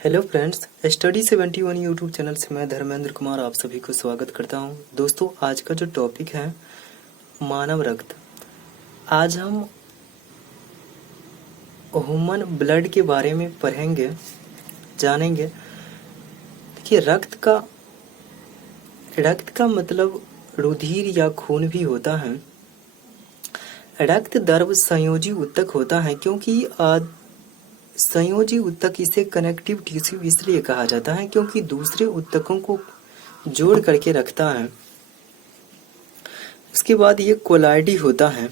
Hello friends, study 71 YouTube channel से मैं धर्मेंद्र कुमार आप सभी को स्वागत करता हूं। दोस्तों, आज का जो टॉपिक है मानव रक्त। आज हम ह्यूमन ब्लड के बारे में पढ़ेंगे, जानेंगे। देखिए, रक्त का मतलब रुधिर या खून भी होता है। रक्त द्रव संयोजी ऊतक होता है क्योंकि संयोजी ऊतक इसे कनेक्टिव टिश्यू इसलिए कहा जाता है क्योंकि दूसरे ऊतकों को जोड़ करके रखता है। इसके बाद ये कोलाइडी होता है,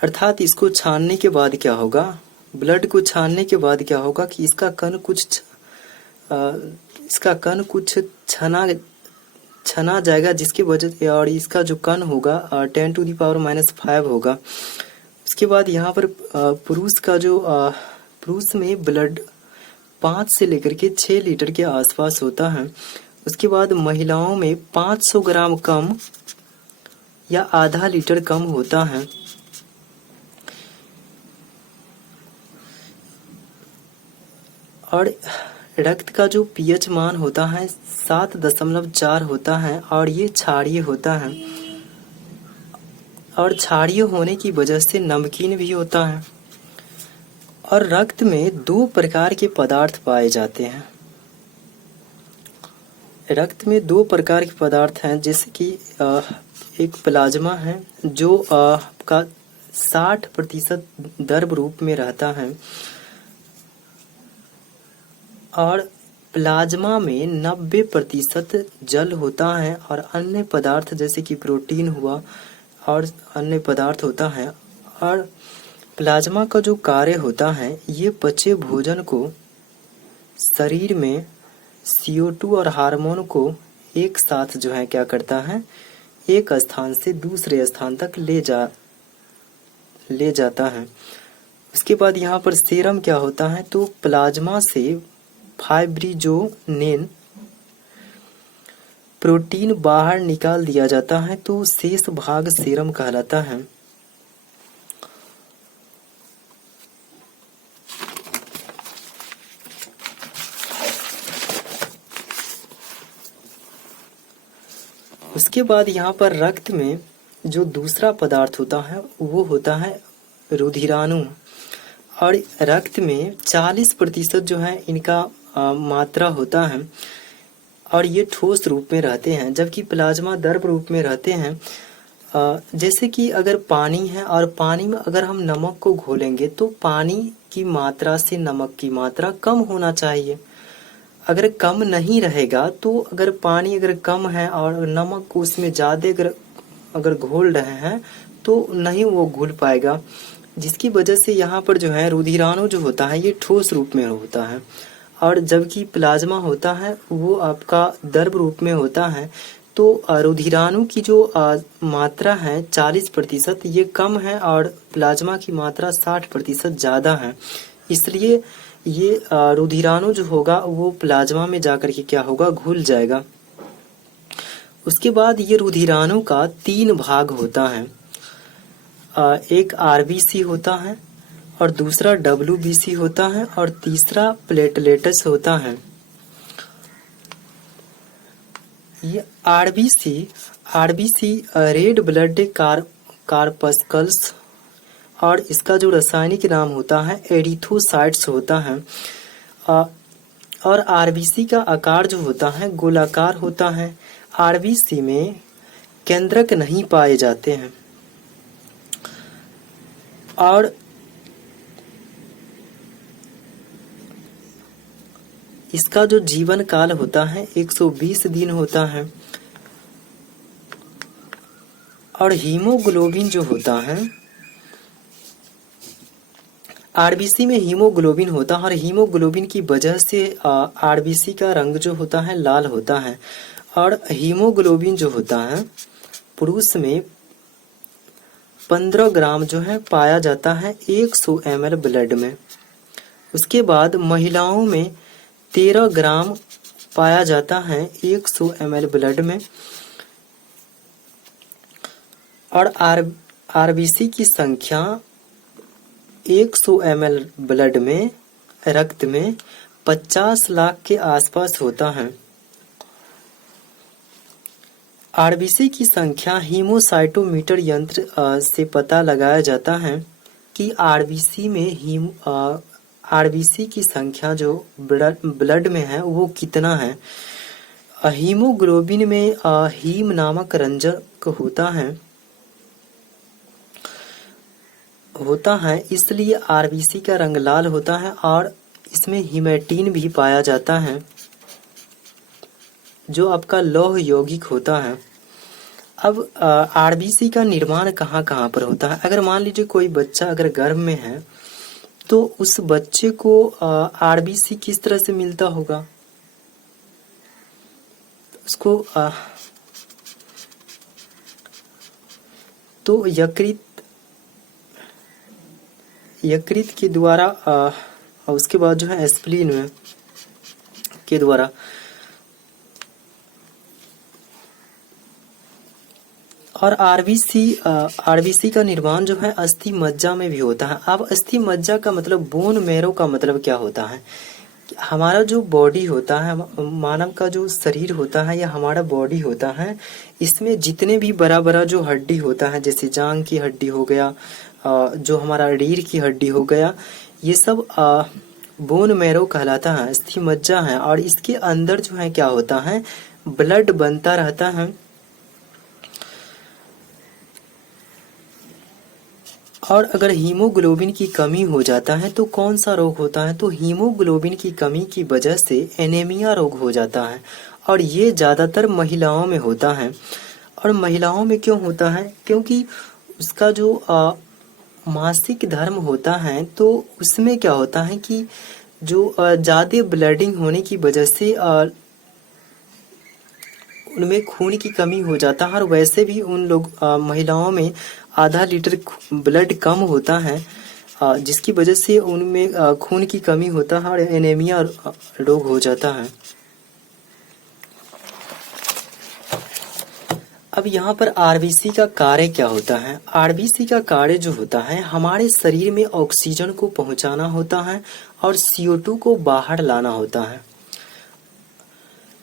अर्थात इसको छानने के बाद क्या होगा, ब्लड को छानने के बाद क्या होगा कि इसका कण कुछ छना जाएगा, जिसकी वजह से और इसका जो कण होगा 10⁻⁵ होगा। उसके बाद यहाँ पर पुरुष में ब्लड 5 से लेकर के 6 लीटर के आसपास होता है। उसके बाद महिलाओं में 500 ग्राम कम या आधा लीटर कम होता है। और रक्त का जो पीएच मान होता है 7.4 होता है और ये क्षारीय होता है, और क्षारीय होने की वजह से नमकीन भी होता है। और रक्त में 2 प्रकार के पदार्थ पाए जाते हैं। रक्त में 2 प्रकार के पदार्थ हैं, जैसे कि एक प्लाज्मा है जो का 60% द्रव रूप में रहता है, और प्लाज्मा में 90% जल होता है, और अन्य पदार्थ जैसे कि प्रोटीन हुआ और अन्य पदार्थ होता है। और प्लाज्मा का जो कार्य होता है, ये पचे भोजन को शरीर में CO2 और हार्मोन को एक साथ जो है क्या करता है, एक स्थान से दूसरे स्थान तक ले जाता है। उसके बाद यहाँ पर सीरम क्या होता है, तो प्लाज्मा से फाइब्रिनोजेन प्रोटीन बाहर निकाल दिया जाता है, तो शेष भाग सीरम कहलाता है। उसके बाद यहाँ पर रक्त में जो दूसरा पदार्थ होता है वो होता है रुधिराणु। और रक्त में 40% जो है इनका मात्रा होता है, और ये ठोस रूप में रहते हैं, जबकि प्लाज्मा द्रव रूप में रहते हैं। जैसे कि अगर पानी है और पानी में अगर हम नमक को घोलेंगे तो पानी की मात्रा से नमक की मात्रा कम होना चाहिए। अगर कम नहीं रहेगा तो अगर पानी अगर कम है और नमक को उसमें ज़्यादा अगर घोल रहे हैं तो नहीं वो घुल पाएगा, जिसकी वजह से यहाँ पर जो है रुधिराणु जो होता है ये ठोस रूप में होता है, और जबकि प्लाज्मा होता है वो आपका द्रव रूप में होता है। तो रुधिराणु की जो मात्रा है 40% ये कम है, और प्लाज्मा की मात्रा 60% ज़्यादा है। इसलिए ये रुधिराणु जो होगा वो प्लाज्मा में जाकर के क्या होगा, घुल जाएगा। उसके बाद ये रुधिराणु का 3 भाग होता है। एक RBC होता है, और दूसरा WBC होता है, और तीसरा प्लेटलेट्स होता है। ये RBC रेड ब्लड कार्पस्कल्स, और इसका जो रासायनिक नाम होता है एरिथ्रोसाइट्स होता है। और RBC का आकार जो होता है गोलाकार होता है। RBC में केंद्रक नहीं पाए जाते हैं, और इसका जो जीवन काल होता है 120 दिन होता है। और हीमोग्लोबिन जो होता है, RBC में हीमोग्लोबिन होता है, और हीमोग्लोबिन की वजह से RBC का रंग जो होता है लाल होता है। और हीमोग्लोबिन जो होता है पुरुष में 15 ग्राम जो है पाया जाता है 100 ml ब्लड में। उसके बाद महिलाओं में 13 ग्राम पाया जाता है 100 ml ब्लड में। और RBC की संख्या 100 ml ब्लड में, रक्त में 50 लाख के आसपास होता है। आरबीसी की संख्या हीमोसाइटोमीटर यंत्र से पता लगाया जाता है कि आरबीसी में आरबीसी की संख्या जो ब्लड में है वो कितना है। हीमोग्लोबिन में हीम नामक रंजक होता है इसलिए आरबीसी का रंग लाल होता है और इसमें हीमेटिन भी पाया जाता है जो आपका लौह यौगिक होता है। अब आरबीसी का निर्माण कहाँ कहाँ पर होता है। अगर मान लीजिए कोई बच्चा अगर गर्भ में है तो उस बच्चे को आरबीसी किस तरह से मिलता होगा। उसको तो यकृत के द्वारा उसके बाद जो है स्प्लीन में के द्वारा और आरबीसी का निर्माण जो है अस्थि मज्जा में भी होता है। अब अस्थि मज्जा का मतलब बोन मैरो का मतलब क्या होता है। हमारा जो बॉडी होता है, मानव का जो शरीर होता है या हमारा बॉडी होता है, इसमें जितने भी बड़ा बड़ा जो हड्डी होता है जैसे जांग की हड्डी हो गया, जो हमारा रीढ़ की हड्डी हो गया, ये सब बोन मैरो कहलाता है, अस्थि मज्जा है। और इसके अंदर जो है क्या होता है, ब्लड बनता रहता है। और अगर हीमोग्लोबिन की कमी हो जाता है तो कौन सा रोग होता है, तो हीमोग्लोबिन की कमी की वजह से एनीमिया रोग हो जाता है और ये ज़्यादातर महिलाओं में होता है। और महिलाओं में क्यों होता है, क्योंकि उसका जो मासिक धर्म होता है तो उसमें क्या होता है कि जो ज़्यादा ब्लीडिंग होने की वजह से उनमें खून की कमी हो जाता है। और वैसे भी उन लोग महिलाओं में आधा लीटर ब्लड कम होता है जिसकी वजह से उनमें खून की कमी होता है और एनीमिया रोग हो जाता है। अब यहाँ पर आरबीसी का कार्य क्या होता है। आरबीसी का कार्य जो होता है हमारे शरीर में ऑक्सीजन को पहुँचाना होता है और CO2 को बाहर लाना होता है।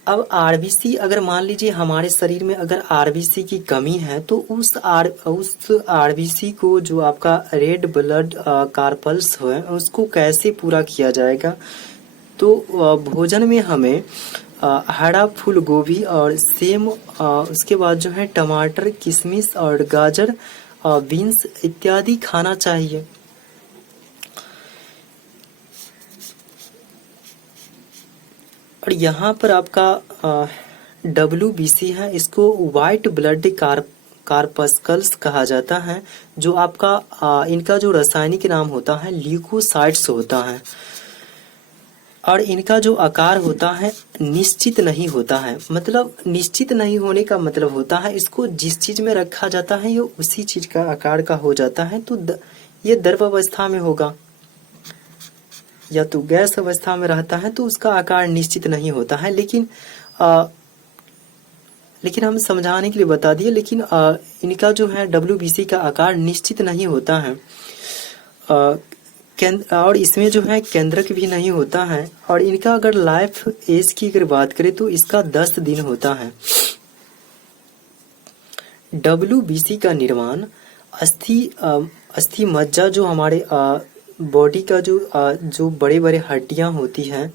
अब आरबीसी अगर मान लीजिए हमारे शरीर में अगर आरबीसी की कमी है तो उस आरबीसी को जो आपका रेड ब्लड कार्पल्स है उसको कैसे पूरा किया जाएगा। तो भोजन में हमें हरा फूल गोभी और सेम, उसके बाद जो है टमाटर, किशमिश और गाजर, बीन्स इत्यादि खाना चाहिए। और यहाँ पर आपका WBC है, इसको वाइट ब्लड कार्पस्कल्स कहा जाता है, जो आपका इनका जो रासायनिक नाम होता है ल्यूकोसाइट्स होता है। और इनका जो आकार होता है निश्चित नहीं होता है। मतलब निश्चित नहीं होने का मतलब होता है इसको जिस चीज में रखा जाता है ये उसी चीज का आकार का हो जाता है। तो ये द्रव अवस्था में होगा या तो गैस अवस्था में रहता है तो उसका आकार निश्चित नहीं होता है। लेकिन हम समझाने के लिए बता दिए, लेकिन इनका जो है WBC का आकार निश्चित नहीं होता है और इसमें जो है केंद्रक भी नहीं होता है। और इनका अगर लाइफ एज की अगर बात करें तो इसका 10 दिन होता है। WBC का निर्माण अस्थि मज्जा जो हमारे बॉडी का जो बड़े बड़े हड्डियां होती हैं,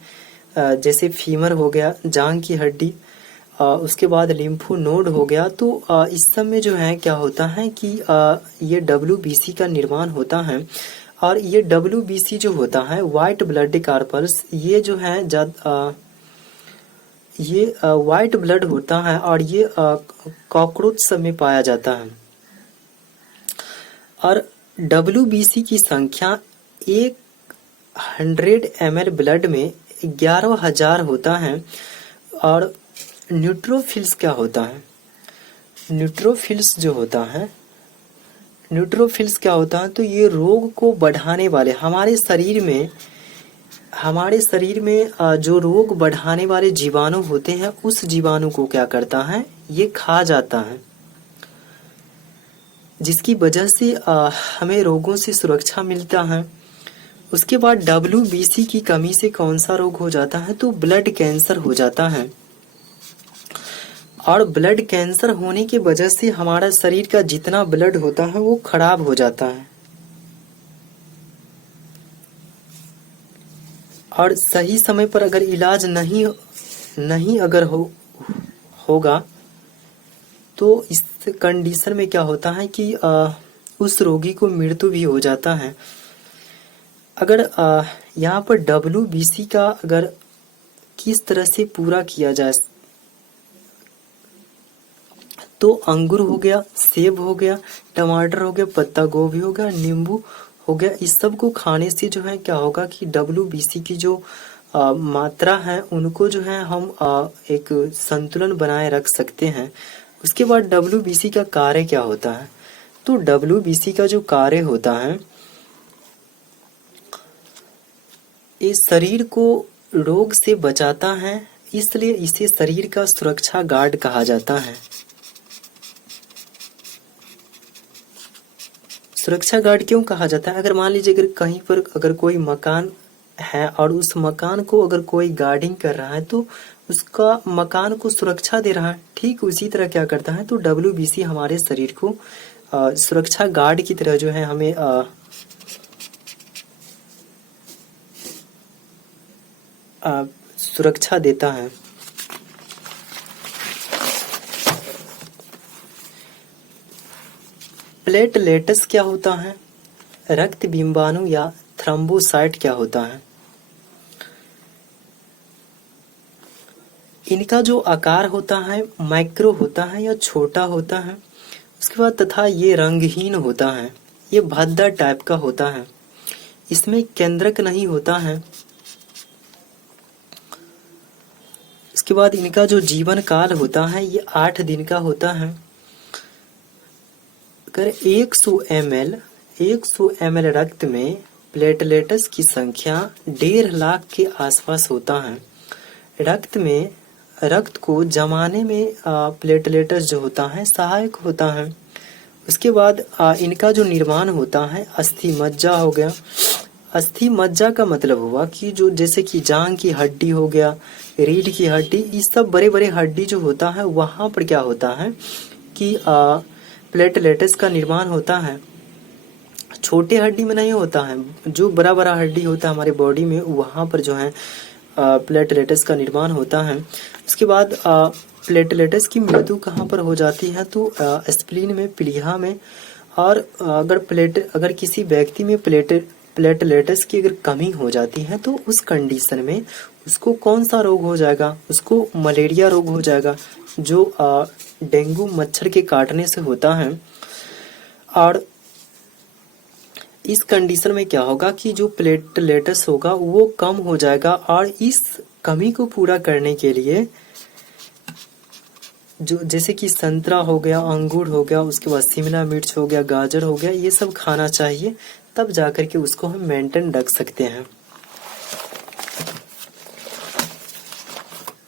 जैसे फीमर हो गया, जांग की हड्डी, उसके बाद लिम्फो नोड हो गया, तो इस सब में जो है क्या होता है कि ये WBC का निर्माण होता है। और ये WBC जो होता है वाइट ब्लड कार्पल्स, ये जो है ये वाइट ब्लड होता है और ये कॉकरोच सब में पाया जाता है। और WBC की संख्या 100 ml ब्लड में 11,000 होता है। और न्यूट्रोफिल्स क्या होता है, न्यूट्रोफिल्स क्या होता है, तो ये रोग को बढ़ाने वाले हमारे शरीर में जो रोग बढ़ाने वाले जीवाणु होते हैं उस जीवाणु को क्या करता है, ये खा जाता है, जिसकी वजह से हमें रोगों से सुरक्षा मिलता है। उसके बाद WBC की कमी से कौन सा रोग हो जाता है? तो ब्लड कैंसर हो जाता है। और ब्लड कैंसर होने की वजह से हमारा शरीर का जितना ब्लड होता है वो खराब हो जाता है, और सही समय पर अगर इलाज नहीं अगर होगा तो इस कंडीशन में क्या होता है कि उस रोगी को मृत्यु भी हो जाता है। अगर यहाँ पर WBC का अगर किस तरह से पूरा किया जाए तो अंगूर हो गया, सेब हो गया, टमाटर हो गया, पत्ता गोभी हो गया, नींबू हो गया, इस सब को खाने से जो है क्या होगा कि WBC की जो मात्रा है उनको जो है हम एक संतुलन बनाए रख सकते हैं। उसके बाद WBC का कार्य क्या होता है? तो WBC का जो कार्य होता है ये शरीर को रोग से बचाता है, इसलिए इसे शरीर का सुरक्षा गार्ड कहा जाता है। सुरक्षा गार्ड क्यों कहा जाता है? अगर मान लीजिए अगर कहीं पर अगर कोई मकान है और उस मकान को अगर कोई गार्डिंग कर रहा है तो उसका मकान को सुरक्षा दे रहा है, ठीक उसी तरह क्या करता है तो WBC हमारे शरीर को सुरक्षा गार्ड की तरह जो है हमें सुरक्षा देता है। प्लेटलेट्स क्या होता है? रक्त बिंबाणु या थ्रोम्बोसाइट क्या होता है? इनका जो आकार होता है माइक्रो होता है या छोटा होता है। उसके बाद तथा ये रंगहीन होता है, ये भद्दा टाइप का होता है, इसमें केंद्रक नहीं होता है। उसके बाद इनका जो जीवन काल होता है ये 8 दिन का होता है। अगर 100 ml रक्त में प्लेटलेट्स की संख्या 1.5 लाख के आसपास होता है। रक्त को जमाने में प्लेटलेट्स जो होता है सहायक होता है। उसके बाद इनका जो निर्माण होता है अस्थि मज्जा हो गया। अस्थि मज्जा का मतलब हुआ कि जो जैसे कि जांग की हड्डी हो गया, रीढ़ की हड्डी, इस सब बड़े बड़े हड्डी जो होता है वहाँ पर क्या होता है कि प्लेटलेट्स का निर्माण होता है। छोटे हड्डी में नहीं होता है, जो बड़ा बड़ा हड्डी होता है हमारे बॉडी में वहाँ पर जो है प्लेटलेट्स का निर्माण होता है। उसके बाद प्लेटलेट्स की मृत्यु कहाँ पर हो जाती है तो स्प्लीन में, प्लीहा में। और अगर किसी व्यक्ति में प्लेटलेट्स की अगर कमी हो जाती है तो उस कंडीशन में उसको कौन सा रोग हो जाएगा? उसको मलेरिया रोग हो जाएगा, जो डेंगू मच्छर के काटने से होता है। और इस कंडीशन में क्या होगा कि जो प्लेटलेट्स होगा वो कम हो जाएगा, और इस कमी को पूरा करने के लिए जो जैसे कि संतरा हो गया, अंगूर हो गया, उसके बाद शिमला मिर्च हो गया, गाजर हो गया, ये सब खाना चाहिए, तब जाकर के उसको हम मेंटेन रख सकते हैं।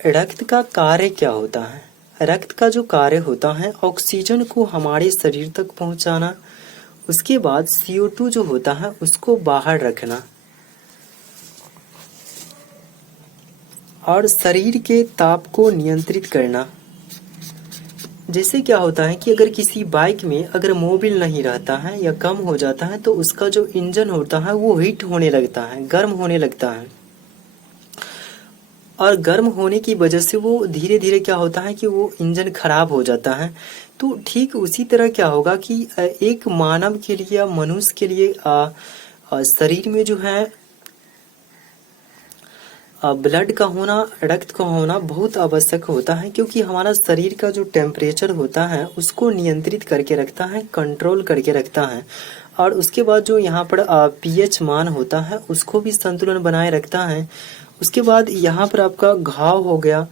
रक्त का कार्य क्या होता है? रक्त का जो कार्य होता है ऑक्सीजन को हमारे शरीर तक पहुंचाना, उसके बाद CO2 जो होता है उसको बाहर रखना, और शरीर के ताप को नियंत्रित करना। जैसे क्या होता है कि अगर किसी बाइक में अगर मोबिल नहीं रहता है या कम हो जाता है तो उसका जो इंजन होता है वो हीट होने लगता है, गर्म होने लगता है, और गर्म होने की वजह से वो धीरे धीरे क्या होता है कि वो इंजन खराब हो जाता है। तो ठीक उसी तरह क्या होगा कि एक मानव के लिए या मनुष्य के लिए शरीर में जो है ब्लड का होना, रक्त का होना बहुत आवश्यक होता है, क्योंकि हमारा शरीर का जो टेम्परेचर होता है उसको नियंत्रित करके रखता है, कंट्रोल करके रखता है। और उसके बाद जो यहाँ पर pH मान होता है उसको भी संतुलन बनाए रखता है। उसके बाद यहाँ पर आपका घाव हो गया,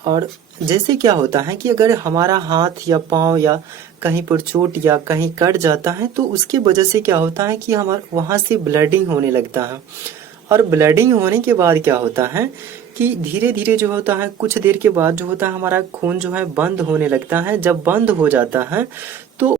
और जैसे क्या होता है कि अगर हमारा हाथ या पाँव या कहीं पर चोट या कहीं कट जाता है तो उसकी वजह से क्या होता है कि हमारा वहाँ से ब्लडिंग होने लगता है, और ब्लडिंग होने के बाद क्या होता है कि धीरे धीरे जो होता है कुछ देर के बाद जो होता है हमारा खून जो है बंद होने लगता है। जब बंद हो जाता है तो